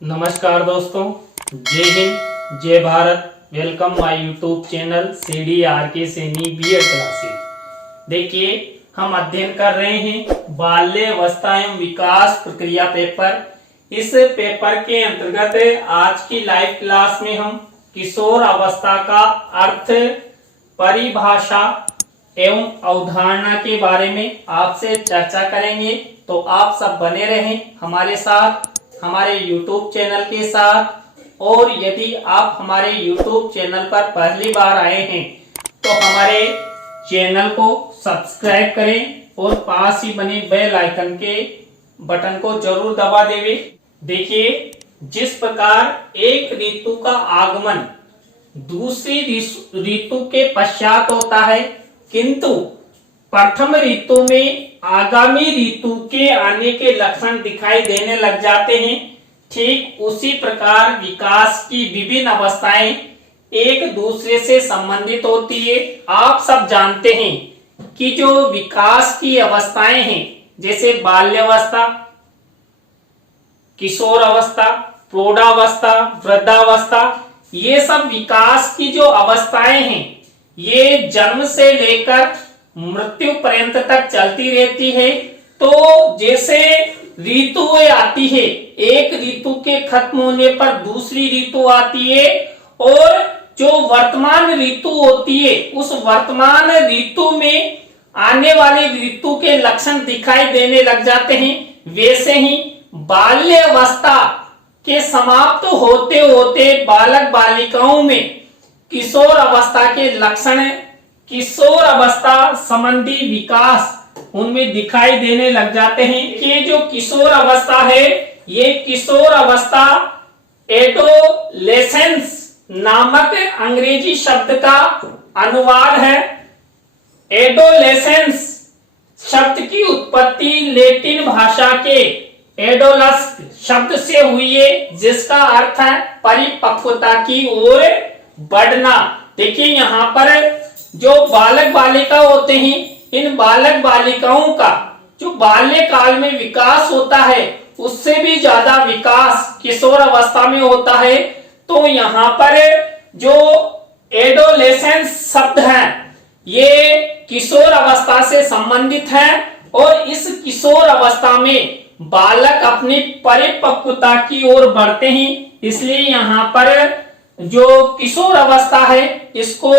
नमस्कार दोस्तों, जय हिंद, जय Bharat. Welcome my YouTube channel CDRK Saini BEd classes. देखिए, हम अध्ययन कर रहे हैं बाल्यावस्था एवं विकास प्रक्रिया पेपर। इस पेपर के अंतर्गत आज की लाइव क्लास में हम किशोर अवस्था का अर्थ, परिभाषा एवं अवधारणा के बारे में आपसे चर्चा करेंगे। तो आप सब बने रहें हमारे साथ, हमारे YouTube चैनल के साथ। और यदि आप हमारे YouTube चैनल पर पहली बार आए हैं तो हमारे चैनल को सब्सक्राइब करें और पास ही बने बेल आइकन के बटन को जरूर दबा देवे। देखिए, जिस प्रकार एक ऋतु का आगमन दूसरी ऋतु के पश्चात होता है, किंतु प्रथम ऋतु में आगामी ऋतु के आने के लक्षण दिखाई देने लग जाते हैं, ठीक उसी प्रकार विकास की विभिन्न अवस्थाएं एक दूसरे से संबंधित होती है। आप सब जानते हैं कि जो विकास की अवस्थाएं हैं, जैसे बाल्यावस्था, किशोर अवस्था, प्रौढ़ावस्था, वृद्धावस्था, ये सब विकास की जो अवस्थाएं हैं, ये जन्म से लेकर मृत्यु पर्यंत तक चलती रहती है। तो जैसे ऋतुएं आती है, एक ऋतु के खत्म होने पर दूसरी ऋतु आती है, और जो वर्तमान ऋतु होती है, उस वर्तमान ऋतु में आने वाली ऋतु के लक्षण दिखाई देने लग जाते हैं। वैसे ही बाल्यावस्था के समाप्त होते होते बालक बालिकाओं में किशोर अवस्था के लक्षण, किशोर अवस्था संबंधी विकास उनमें दिखाई देने लग जाते हैं। कि जो किशोर अवस्था है, ये किशोर अवस्था एडोलेसेंस नामक अंग्रेजी शब्द का अनुवाद है। एडोलेसेंस शब्द की उत्पत्ति लैटिन भाषा के एडोलस शब्द से हुई है, जिसका अर्थ है परिपक्वता की ओर बढ़ना। देखिए, यहाँ पर जो बालक बालिका होते हैं, इन बालक बालिकाओं का जो बाल्यकाल में विकास होता है, उससे भी ज्यादा विकास किशोर अवस्था में होता है। तो यहाँ पर जो एडोलेसेंस शब्द है, ये किशोर अवस्था से संबंधित है, और इस किशोर अवस्था में बालक अपनी परिपक्वता की ओर बढ़ते हैं। इसलिए यहाँ पर जो किशोर अवस्था है, इसको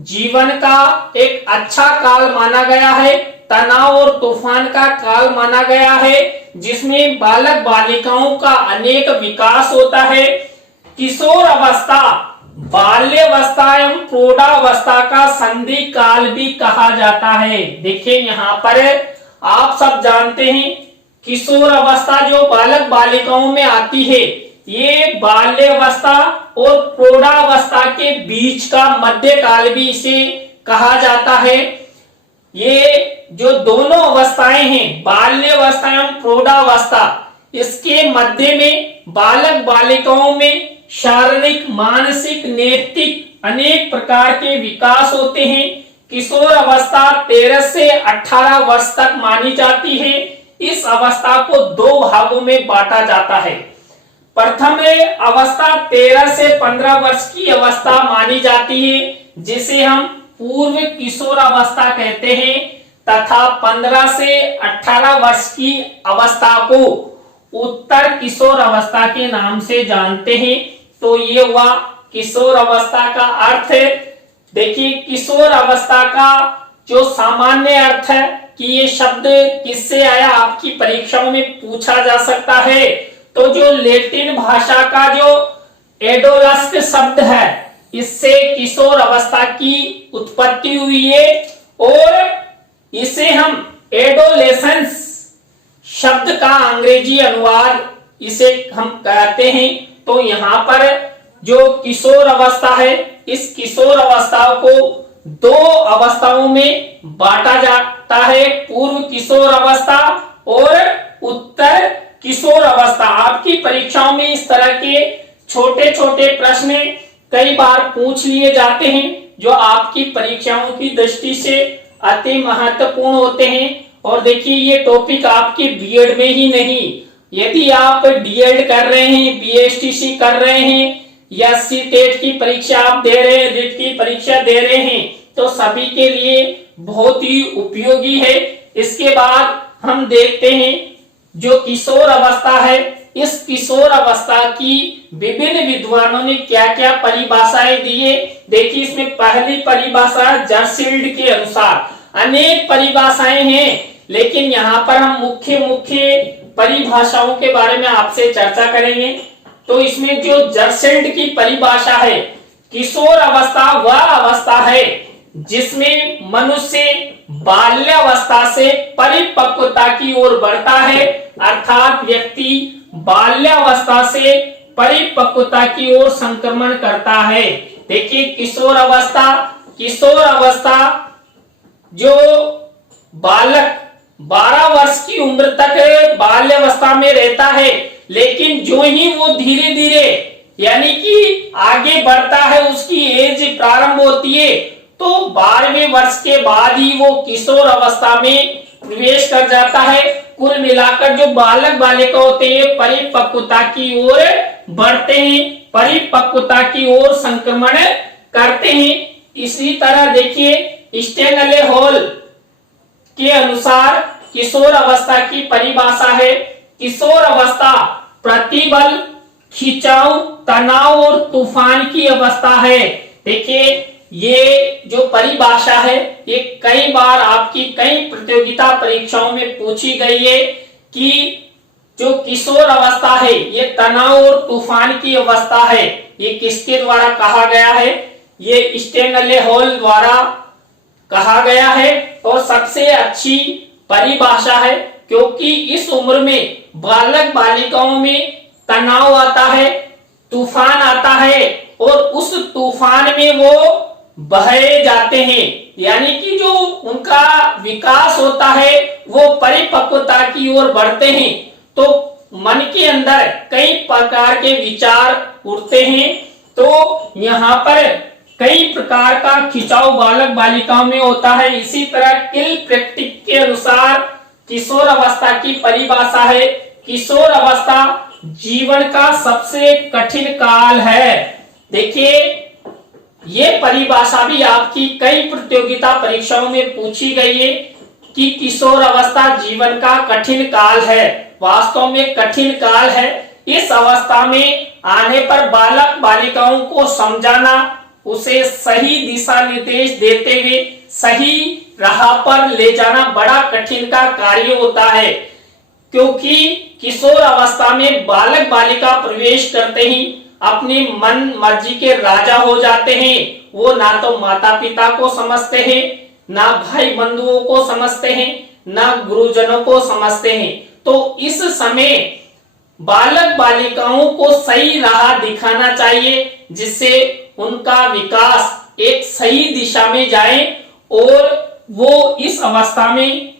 जीवन का एक अच्छा काल माना गया है, तनाव और तूफान का काल माना गया है, जिसमें बालक बालिकाओं का अनेक विकास होता है। किशोर अवस्था बाल्यावस्था एवं प्रौढ़ावस्था का संधि काल भी कहा जाता है। देखिए, यहाँ पर आप सब जानते हैं किशोर अवस्था जो बालक बालिकाओं में आती है, ये बाल्यावस्था और प्रौढ़ावस्था के बीच का मध्यकाल भी इसे कहा जाता है। ये जो दोनों अवस्थाएं हैं, बाल्यावस्था एवं प्रौढ़ावस्था, इसके मध्य में बालक बालिकाओं में शारीरिक, मानसिक, नैतिक अनेक प्रकार के विकास होते हैं। किशोर अवस्था 13 से 18 वर्ष तक मानी जाती है। इस अवस्था को दो भागों में बांटा जाता है। प्रथम अवस्था 13 से 15 वर्ष की अवस्था मानी जाती है, जिसे हम पूर्व किशोर अवस्था कहते हैं, तथा 15 से 18 वर्ष की अवस्था को उत्तर किशोर अवस्था के नाम से जानते हैं। तो ये हुआ किशोर अवस्था का अर्थ। देखिए, किशोर अवस्था का जो सामान्य अर्थ है कि ये शब्द किससे आया, आपकी परीक्षाओं में पूछा जा सकता है। तो जो लैटिन भाषा का जो एडोलस शब्द है, इससे किशोर अवस्था की उत्पत्ति हुई है, और इसे हम एडोलेसेंस शब्द का अंग्रेजी अनुवाद इसे हम कहते हैं। तो यहाँ पर जो किशोर अवस्था है, इस किशोर अवस्था को दो अवस्थाओं में बांटा जाता है, पूर्व किशोर अवस्था और उत्तर किशोर अवस्था। आपकी परीक्षाओं में इस तरह के छोटे छोटे प्रश्न कई बार पूछ लिए जाते हैं, जो आपकी परीक्षाओं की दृष्टि से अति महत्वपूर्ण होते हैं। और देखिए, ये टॉपिक आपके बीएड में ही नहीं, यदि आप डीएड कर रहे हैं, बीएसटीसी कर रहे हैं या सीटेट की परीक्षा आप दे रहे हैं, रिट की परीक्षा दे रहे हैं, तो सभी के लिए बहुत ही उपयोगी है। इसके बाद हम देखते हैं जो किशोर अवस्था है, इस किशोर अवस्था की विभिन्न विद्वानों ने क्या क्या परिभाषाएं दी है। देखिए इसमें पहली परिभाषा जर्सील्ड के अनुसार, अनेक परिभाषाएं हैं लेकिन यहाँ पर हम मुख्य मुख्य परिभाषाओं के बारे में आपसे चर्चा करेंगे। तो इसमें जो जर्सील्ड की परिभाषा है, किशोर अवस्था वह अवस्था है जिसमें मनुष्य बाल्यावस्था से परिपक्वता की ओर बढ़ता है, अर्थात व्यक्ति बाल्यावस्था से परिपक्वता की ओर संक्रमण करता है। देखिए किशोर अवस्था जो बालक 12 वर्ष की उम्र तक बाल्यावस्था में रहता है, लेकिन जो ही वो धीरे धीरे यानी कि आगे बढ़ता है, उसकी एज प्रारंभ होती है, तो 12वें वर्ष के बाद ही वो किशोर अवस्था में प्रवेश कर जाता है। कुल मिलाकर जो बालक बालिका होते हैं परिपक्वता की ओर बढ़ते हैं, परिपक्वता की ओर संक्रमण करते हैं। इसी तरह देखिए स्टेनले हॉल के अनुसार किशोर अवस्था की परिभाषा है, किशोर अवस्था प्रतिबल, खिंचाव, तनाव और तूफान की अवस्था है। देखिए ये जो परिभाषा है ये कई बार आपकी कई प्रतियोगिता परीक्षाओं में पूछी गई है कि जो किशोर अवस्था है ये तनाव और तूफान की अवस्था है। ये किसके द्वारा कहा गया है? ये स्टेनले हॉल द्वारा कहा गया है और सबसे अच्छी परिभाषा है, क्योंकि इस उम्र में बालक बालिकाओं में तनाव आता है, तूफान आता है और उस तूफान में वो बहे जाते हैं, यानी कि जो उनका विकास होता है वो परिपक्वता की ओर बढ़ते हैं, तो मन के अंदर कई प्रकार के विचार उठते हैं। तो यहाँ पर कई प्रकार का खिंचाव बालक बालिकाओं में होता है। इसी तरह किलप्रैक्टिक के अनुसार किशोर अवस्था की परिभाषा है, किशोर अवस्था जीवन का सबसे कठिन काल है। देखिए ये परिभाषा भी आपकी कई प्रतियोगिता परीक्षाओं में पूछी गई है कि किशोर अवस्था जीवन का कठिन काल है। वास्तव में कठिन काल है। इस अवस्था में आने पर बालक बालिकाओं को समझाना, उसे सही दिशा निर्देश देते हुए सही राह पर ले जाना बड़ा कठिन का कार्य होता है, क्योंकि किशोर अवस्था में बालक बालिका प्रवेश करते ही अपनी मन मर्जी के राजा हो जाते हैं। वो ना तो माता पिता को समझते हैं, ना भाई बंधुओं को समझते हैं, ना गुरुजनों को समझते हैं। तो इस समय बालक बालिकाओं को सही राह दिखाना चाहिए, जिससे उनका विकास एक सही दिशा में जाए और वो इस अवस्था में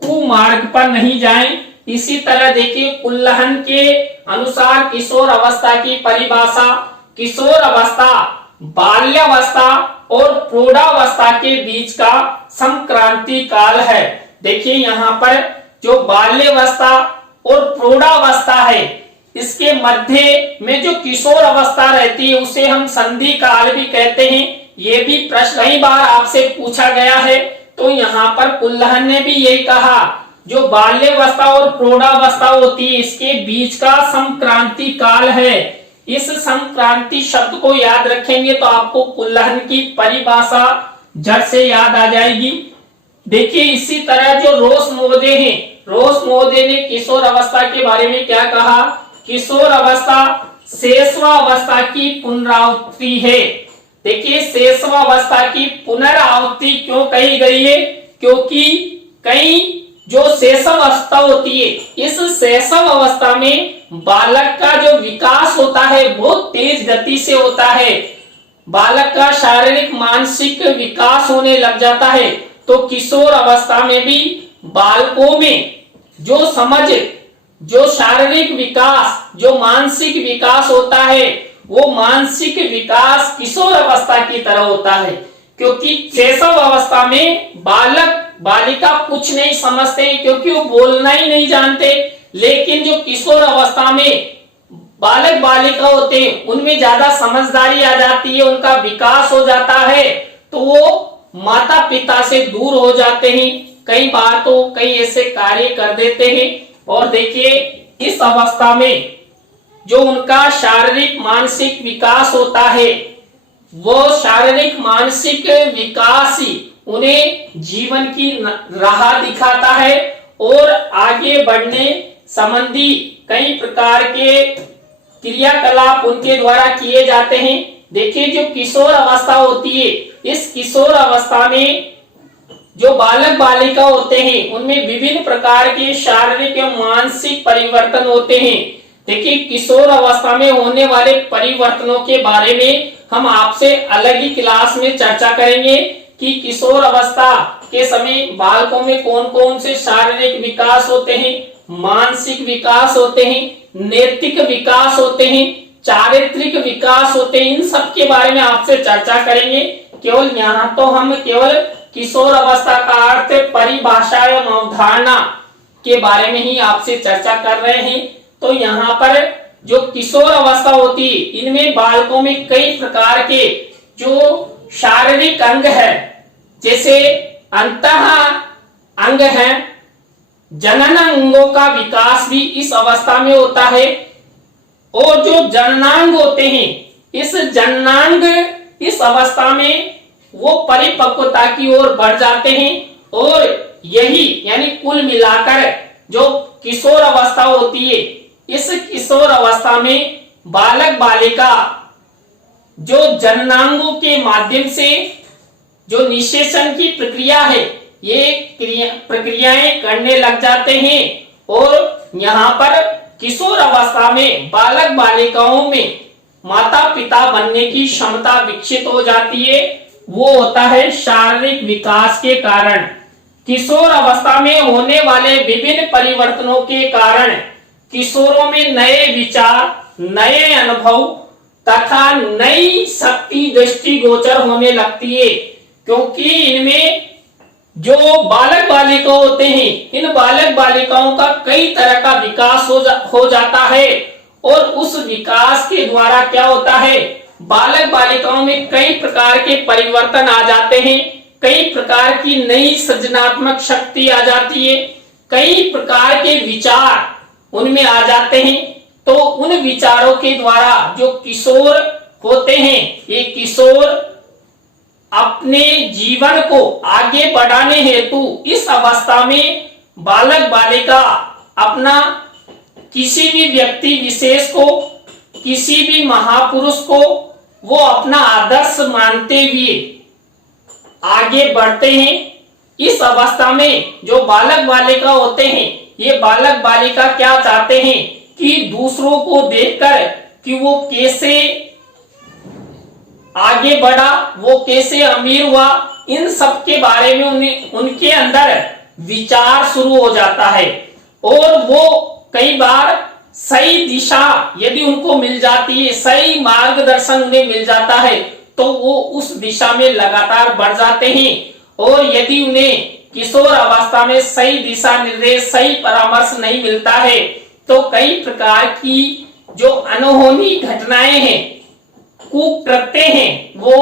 कुमार्ग पर नहीं जाएं। इसी तरह देखिए कुल्लहन के अनुसार किशोर अवस्था की परिभाषा, किशोर अवस्था बाल्यावस्था और प्रौढ़ावस्था के बीच का संक्रांति काल है। देखिए यहाँ पर जो बाल्यावस्था और प्रौढ़ावस्था है, इसके मध्य में जो किशोर अवस्था रहती है उसे हम संधि काल भी कहते हैं। ये भी प्रश्न कई बार आपसे पूछा गया है। तो यहाँ पर कुल्लहन ने भी यही कहा, जो बाल्यावस्था और प्रौढ़ावस्था होती है इसके बीच का संक्रांति काल है। इस संक्रांति शब्द को याद रखेंगे तो आपको कुल्लहन की परिभाषा झट से याद आ जाएगी। देखिए इसी तरह जो रोस मोहदे हैं, रोस मोहदे ने किशोर अवस्था के बारे में क्या कहा? किशोर अवस्था शेषवा अवस्था की पुनरावृत्ति है। देखिए शेषवा अवस्था की पुनरावृत्ति क्यों कही गई है? क्योंकि कई जो शैशव अवस्था होती है, इस शैशव अवस्था में बालक का जो विकास होता है बहुत तेज गति से होता है। बालक का शारीरिक मानसिक विकास होने लग जाता है। तो किशोर अवस्था में भी बालकों में जो समझ, जो शारीरिक विकास, जो मानसिक विकास होता है, वो मानसिक विकास किशोर अवस्था की तरह होता है। क्योंकि शैशव अवस्था में बालक बालिका कुछ नहीं समझते, क्योंकि वो बोलना ही नहीं जानते। लेकिन जो किशोर अवस्था में बालक बालिका होते हैं उनमें ज्यादा समझदारी आ जाती है, उनका विकास हो जाता है, तो वो माता पिता से दूर हो जाते हैं, कई बार तो कई ऐसे कार्य कर देते हैं। और देखिए इस अवस्था में जो उनका शारीरिक मानसिक विकास होता है, वो शारीरिक मानसिक विकास ही उन्हें जीवन की राह दिखाता है और आगे बढ़ने संबंधी कई प्रकार के क्रियाकलाप उनके द्वारा किए जाते हैं। देखिए जो किशोर अवस्था होती है, इस किशोर अवस्था में जो बालक बालिका होते हैं उनमें विभिन्न प्रकार के शारीरिक एवं मानसिक परिवर्तन होते हैं। देखिए किशोर अवस्था में होने वाले परिवर्तनों के बारे में हम आपसे अलग ही क्लास में चर्चा करेंगे कि किशोर अवस्था के समय बालकों में कौन कौन से शारीरिक विकास होते हैं, मानसिक विकास होते हैं, नैतिक विकास होते हैं, चारित्रिक विकास होते हैं, इन सब के बारे में आपसे चर्चा करेंगे। केवल यहाँ तो हम केवल किशोर अवस्था का अर्थ परिभाषा एवं अवधारणा के बारे में ही आपसे चर्चा कर रहे हैं। तो यहाँ पर जो किशोर अवस्था होती है इनमें बालकों में कई प्रकार के जो शारीरिक अंग है, जैसे अंतः अंग है, जनन अंगों का विकास भी इस अवस्था में होता है। और जो जननांग होते हैं, इस जननांग इस अवस्था में वो परिपक्वता की ओर बढ़ जाते हैं। और यही यानी कुल मिलाकर जो किशोर अवस्था होती है, इस किशोर अवस्था में बालक बालिका जो जननांगों के माध्यम से जो निषेचन की प्रक्रिया है, ये प्रक्रियाएं करने लग जाते हैं। और यहाँ पर किशोर अवस्था में बालक बालिकाओं में माता पिता बनने की क्षमता विकसित हो जाती है। वो होता है शारीरिक विकास के कारण। किशोर अवस्था में होने वाले विभिन्न परिवर्तनों के कारण किशोरों में नए विचार, नए अनुभव तथा नई शक्ति दृष्टिगोचर होने लगती है, क्योंकि इनमें जो बालक बालिका होते हैं, इन बालक बालिकाओं का कई तरह का विकास हो जाता है। और उस विकास के द्वारा क्या होता है, बालक बालिकाओं में कई प्रकार के परिवर्तन आ जाते हैं, कई प्रकार की नई सृजनात्मक शक्ति आ जाती है, कई प्रकार के विचार उनमें आ जाते हैं। तो उन विचारों के द्वारा जो किशोर होते हैं, ये किशोर अपने जीवन को आगे बढ़ाने हेतु इस अवस्था में बालक बालिका अपना किसी भी व्यक्ति विशेष को, किसी भी महापुरुष को वो अपना आदर्श मानते हुए आगे बढ़ते हैं। इस अवस्था में जो बालक बालिका होते हैं, ये बालक बालिका क्या चाहते हैं कि दूसरों को देखकर कि वो कैसे आगे बढ़ा, वो कैसे अमीर हुआ, इन सब के बारे में उनके अंदर विचार शुरू हो जाता है। और वो कई बार सही दिशा यदि उनको मिल जाती है, सही मार्गदर्शन उन्हें मिल जाता है, तो वो उस दिशा में लगातार बढ़ जाते हैं। और यदि उन्हें किशोर अवस्था में सही दिशा निर्देश, सही परामर्श नहीं मिलता है, तो कई प्रकार की जो अनहोनी घटनाएं हैं, कुकृत्य हैं, वो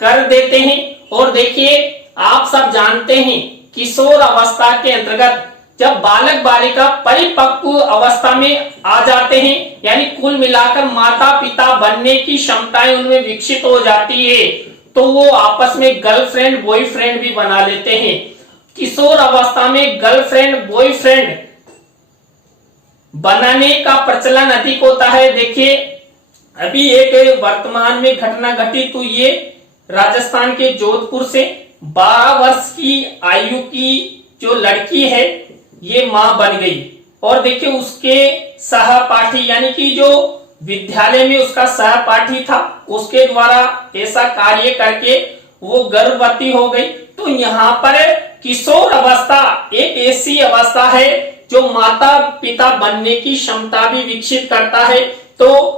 कर देते हैं। और देखिए आप सब जानते हैं किशोर अवस्था के अंतर्गत जब बालक बालिका परिपक्व अवस्था में आ जाते हैं, यानी कुल मिलाकर माता पिता बनने की क्षमताएं उनमें विकसित हो जाती है, तो वो आपस में गर्लफ्रेंड बॉयफ्रेंड भी बना लेते हैं। किशोर अवस्था में गर्लफ्रेंड बॉयफ्रेंड बनाने का प्रचलन अधिक होता है। देखिए अभी एक वर्तमान में घटना घटित हुई है राजस्थान के जोधपुर से। 12 वर्ष की आयु की जो लड़की है ये मां बन गई। और देखिए उसके सहपाठी यानी कि जो विद्यालय में उसका सहपाठी था, उसके द्वारा ऐसा कार्य करके वो गर्भवती हो गई। तो यहाँ पर किशोर अवस्था एक ऐसी अवस्था है जो माता पिता बनने की क्षमता भी विकसित करता है। तो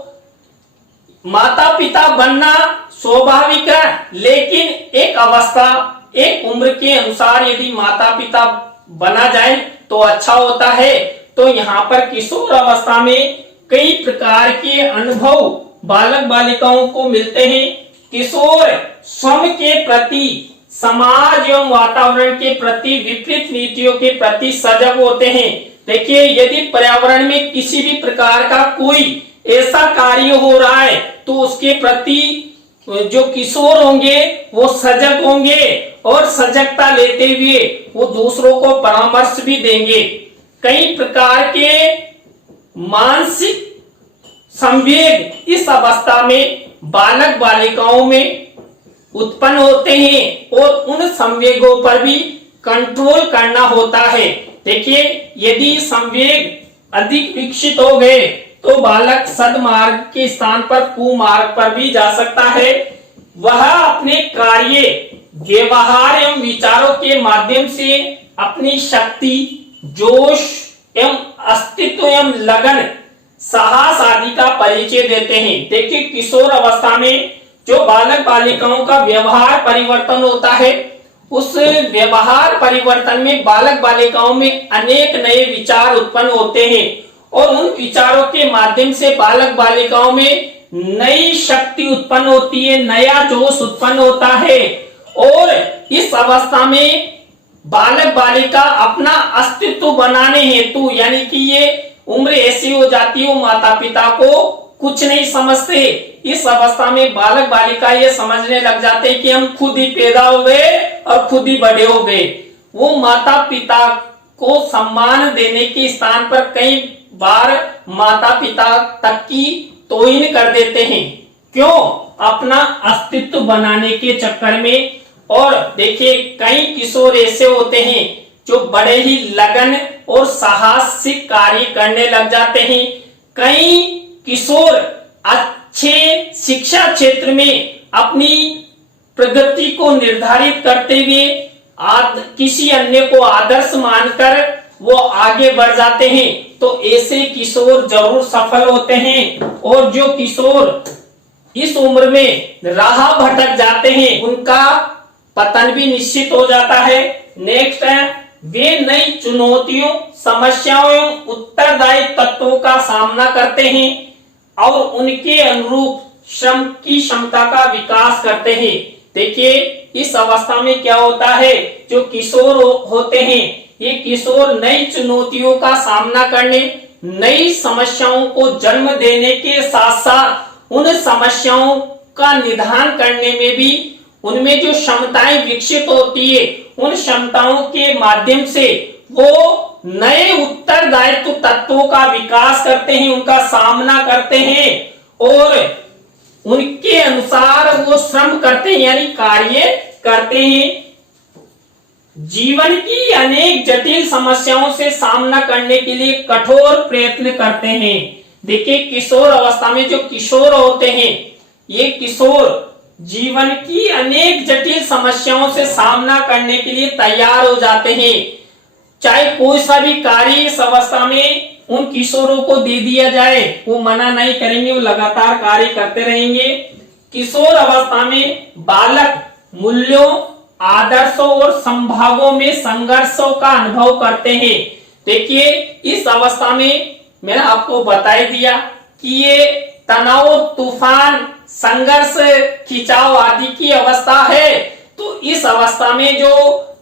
माता पिता बनना स्वाभाविक है, लेकिन एक अवस्था, एक उम्र के अनुसार यदि माता पिता बना जाए तो अच्छा होता है। तो यहाँ पर किशोर अवस्था में कई प्रकार के अनुभव बालक बालिकाओं को मिलते हैं। किशोर स्वयं के प्रति, समाज एवं वातावरण के प्रति, विपरीत नीतियों के प्रति सजग होते हैं। देखिए, यदि पर्यावरण में किसी भी प्रकार का कोई ऐसा कार्य हो रहा है तो उसके प्रति जो किशोर होंगे वो सजग होंगे और सजगता लेते हुए वो दूसरों को परामर्श भी देंगे। कई प्रकार के मानसिक संवेग इस अवस्था में बालक बालिकाओं में उत्पन्न होते हैं और उन संवेगों पर भी कंट्रोल करना होता है। देखिए, यदि संवेग अधिक विकसित हो गए तो बालक सद्मार्ग के स्थान पर कुमार्ग पर भी जा सकता है। वह अपने कार्य, व्यवहार एवं विचारों के माध्यम से अपनी शक्ति, जोश एवं अस्तित्व एवं लगन, साहस आदि का परिचय देते हैं। देखिए, किशोर अवस्था में जो बालक बालिकाओं का व्यवहार परिवर्तन होता है, उस व्यवहार परिवर्तन में बालक बालिकाओं में अनेक नए विचार उत्पन्न होते हैं और उन विचारों के माध्यम से बालक बालिकाओं में नई शक्ति उत्पन्न होती है, नया जोश उत्पन्न होता है। और इस अवस्था में बालक बालिका अपना अस्तित्व बनाने हेतु, यानी कि ये उम्र ऐसी हो जाती है वो माता पिता को कुछ नहीं समझते। इस अवस्था में बालक बालिका ये समझने लग जाते हैं कि हम खुद ही पैदा हो गए और खुद ही बड़े हो गए। वो माता पिता को सम्मान देने के स्थान पर कई बार माता पिता तक की तौहीन कर देते हैं। क्यों? अपना अस्तित्व बनाने के चक्कर में। और देखिए, कई किशोर ऐसे होते हैं जो बड़े ही लगन और साहसिक कार्य करने लग जाते हैं। कई किशोर अच्छे शिक्षा क्षेत्र में अपनी प्रगति को निर्धारित करते हुए किसी अन्य को आदर्श मानकर वो आगे बढ़ जाते हैं। तो ऐसे किशोर जरूर सफल होते हैं। और जो किशोर इस उम्र में राह भटक जाते हैं उनका पतन भी निश्चित हो जाता है। नेक्स्ट है, वे नई चुनौतियों, समस्याओं एवं उत्तरदायी तत्वों का सामना करते हैं और उनके अनुरूप श्रम की क्षमता का विकास करते हैं। देखिए, इस अवस्था में क्या होता है, जो किशोर होते हैं ये किशोर नई चुनौतियों का सामना करने, नई समस्याओं को जन्म देने के साथ साथ उन समस्याओं का निदान करने में भी उनमें जो क्षमताएं विकसित होती है, उन क्षमताओं के माध्यम से वो नए उत्तरदायित्व तत्वों का विकास करते हैं, उनका सामना करते हैं और उनके अनुसार वो श्रम करते हैं, यानी कार्य करते हैं। जीवन की अनेक जटिल समस्याओं से सामना करने के लिए कठोर प्रयत्न करते हैं। देखिए, किशोर अवस्था में जो किशोर होते हैं ये किशोर जीवन की अनेक जटिल समस्याओं से सामना करने के लिए तैयार हो जाते हैं। चाहे कोई सा भी कार्य इस अवस्था में उन किशोरों को दे दिया जाए, वो मना नहीं करेंगे, वो लगातार कार्य करते रहेंगे। किशोर अवस्था में बालक मूल्यों, आदर्शों और संभावों में संघर्षों का अनुभव करते हैं। देखिए, इस अवस्था में मैंने आपको बता दिया कि ये तनाव, तूफान, संघर्ष, खिंचाव आदि की अवस्था है। तो इस अवस्था में जो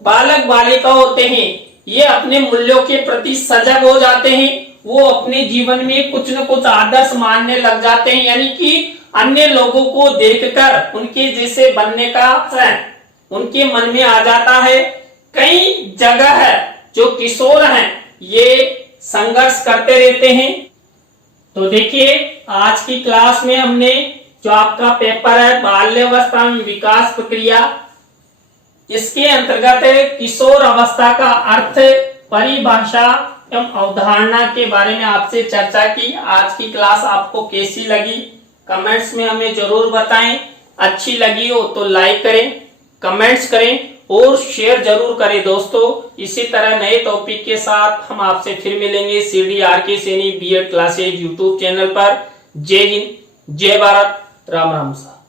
बालक बालिका होते हैं ये अपने मूल्यों के प्रति सजग हो जाते हैं। वो अपने जीवन में कुछ न कुछ आदर्श मानने लग जाते हैं, यानी कि अन्य लोगों को देखकर उनके जैसे बनने का उनके मन में आ जाता है। कई जगह है जो किशोर हैं ये संघर्ष करते रहते हैं। तो देखिए, आज की क्लास में हमने जो आपका पेपर है बाल्यावस्था में विकास प्रक्रिया, इसके अंतर्गत किशोर अवस्था का अर्थ, परिभाषा एवं अवधारणा के बारे में आपसे चर्चा की। आज की क्लास आपको कैसी लगी कमेंट्स में हमें जरूर बताएं। अच्छी लगी हो तो लाइक करें, कमेंट्स करें और शेयर जरूर करें दोस्तों। इसी तरह नए टॉपिक के साथ हम आपसे फिर मिलेंगे CDRK Saini B.Ed classes YouTube channel पर। जय हिंद, जय भारत, राम राम सा।